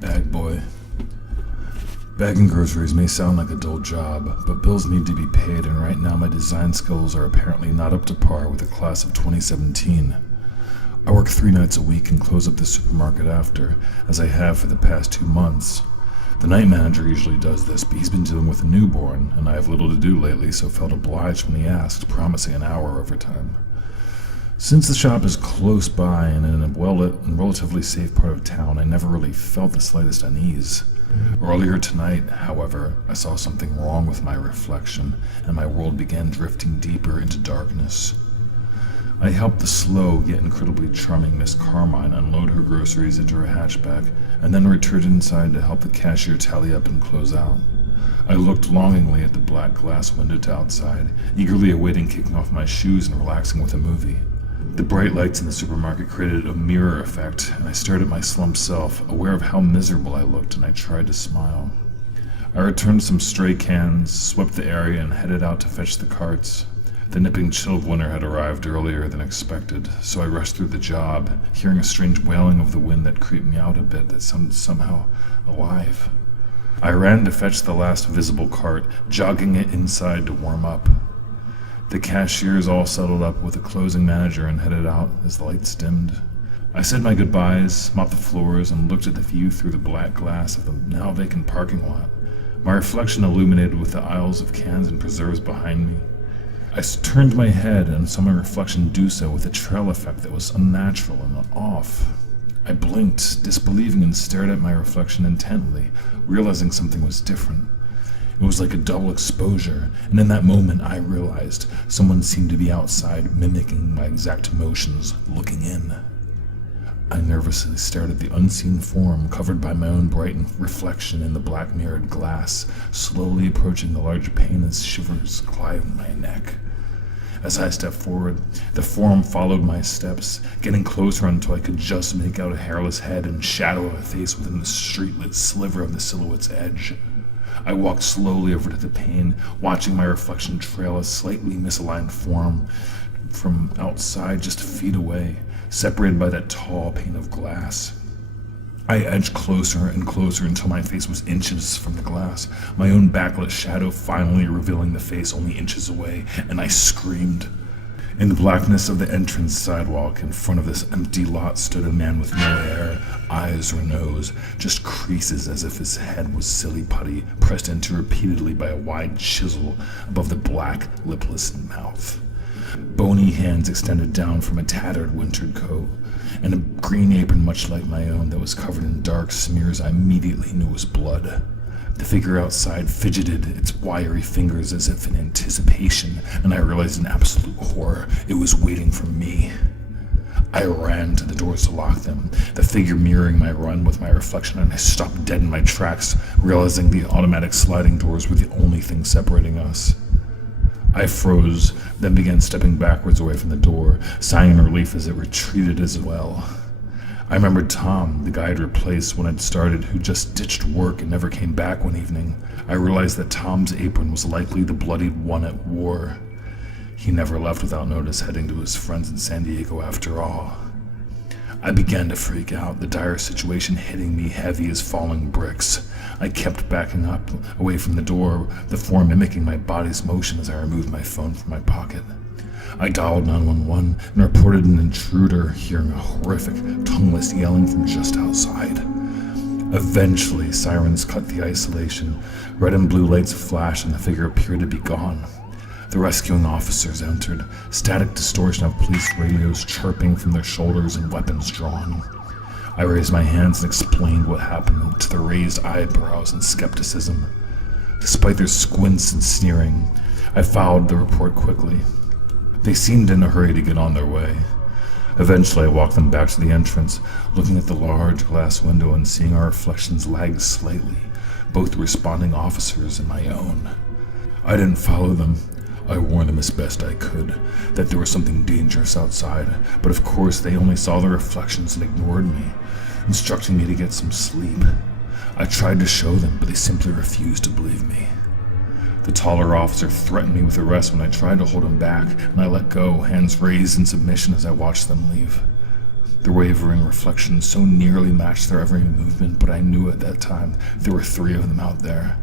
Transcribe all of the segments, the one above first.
Bag boy. Bagging groceries may sound like a dull job, but bills need to be paid, and right now my design skills are apparently not up to par with the class of 2017. I work 3 nights a week and close up the supermarket after, as I have for the past 2 months. The night manager usually does this, but he's been dealing with a newborn, and I have little to do lately, so felt obliged when he asked, promising an hour overtime. Since the shop is close by and in a well-lit and relatively safe part of town, I never really felt the slightest unease. Earlier tonight, however, I saw something wrong with my reflection, and my world began drifting deeper into darkness. I helped the slow yet incredibly charming Miss Carmine unload her groceries into her hatchback, and then returned inside to help the cashier tally up and close out. I looked longingly at the black glass window to outside, eagerly awaiting kicking off my shoes and relaxing with a movie. The bright lights in the supermarket created a mirror effect, and I stared at my slumped self, aware of how miserable I looked, and I tried to smile. I returned some stray cans, swept the area, and headed out to fetch the carts. The nipping chill of winter had arrived earlier than expected, so I rushed through the job, hearing a strange wailing of the wind that creeped me out a bit that sounded somehow alive. I ran to fetch the last visible cart, jogging it inside to warm up. The cashiers all settled up with the closing manager and headed out as the lights dimmed. I said my goodbyes, mopped the floors, and looked at the view through the black glass of the now vacant parking lot, my reflection illuminated with the aisles of cans and preserves behind me. I turned my head and saw my reflection do so with a trail effect that was unnatural and off. I blinked, disbelieving, and stared at my reflection intently, realizing something was different. It was like a double exposure, and in that moment I realized someone seemed to be outside, mimicking my exact motions, looking in. I nervously stared at the unseen form covered by my own bright reflection in the black mirrored glass, slowly approaching the large pane as shivers climbed my neck. As I stepped forward, the form followed my steps, getting closer until I could just make out a hairless head and shadow of a face within the streetlit sliver of the silhouette's edge. I walked slowly over to the pane, watching my reflection trail a slightly misaligned form from outside just feet away, separated by that tall pane of glass. I edged closer and closer until my face was inches from the glass, my own backlit shadow finally revealing the face only inches away, and I screamed. In the blackness of the entrance sidewalk in front of this empty lot stood a man with no hair, eyes or nose, just creases as if his head was silly putty pressed into repeatedly by a wide chisel above the black, lipless mouth. Bony hands extended down from a tattered winter coat, and a green apron much like my own that was covered in dark smears I immediately knew was blood. The figure outside fidgeted its wiry fingers as if in anticipation, and I realized in absolute horror it was waiting for me. I ran to the doors to lock them, the figure mirroring my run with my reflection, and I stopped dead in my tracks, realizing the automatic sliding doors were the only thing separating us. I froze, then began stepping backwards away from the door, sighing in relief as it retreated as well. I remembered Tom, the guy I'd replaced when I'd started, who just ditched work and never came back one evening. I realized that Tom's apron was likely the bloodied one at war. He never left without notice, heading to his friends in San Diego after all. I began to freak out, the dire situation hitting me heavy as falling bricks. I kept backing up, away from the door, the form mimicking my body's motion as I removed my phone from my pocket. I dialed 911 and reported an intruder, hearing a horrific, tongueless yelling from just outside. Eventually, sirens cut the isolation. Red and blue lights flashed and the figure appeared to be gone. The rescuing officers entered, static distortion of police radios chirping from their shoulders and weapons drawn. I raised my hands and explained what happened to their raised eyebrows and skepticism. Despite their squints and sneering, I followed the report quickly. They seemed in a hurry to get on their way. Eventually, I walked them back to the entrance, looking at the large glass window and seeing our reflections lag slightly, both the responding officers and my own. I didn't follow them. I warned them as best I could that there was something dangerous outside, but of course they only saw the reflections and ignored me, instructing me to get some sleep. I tried to show them, but they simply refused to believe me. The taller officer threatened me with arrest when I tried to hold him back, and I let go, hands raised in submission as I watched them leave. The wavering reflections so nearly matched their every movement, but I knew at that time there were 3 of them out there.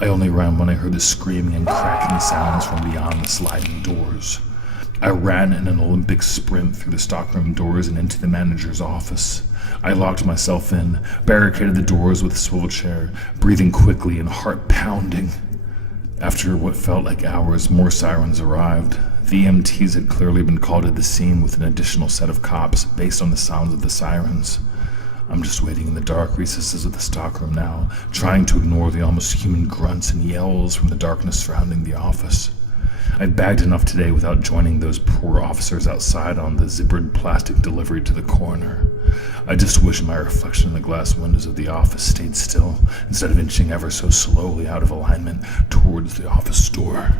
I only ran when I heard the screaming and cracking sounds from beyond the sliding doors. I ran in an Olympic sprint through the stockroom doors and into the manager's office. I locked myself in, barricaded the doors with a swivel chair, breathing quickly and heart pounding. After what felt like hours, more sirens arrived. The EMTs had clearly been called to the scene with an additional set of cops based on the sounds of the sirens. I'm just waiting in the dark recesses of the stockroom now, trying to ignore the almost human grunts and yells from the darkness surrounding the office. I bagged enough today without joining those poor officers outside on the zippered plastic delivery to the coroner. I just wish my reflection in the glass windows of the office stayed still, instead of inching ever so slowly out of alignment towards the office door.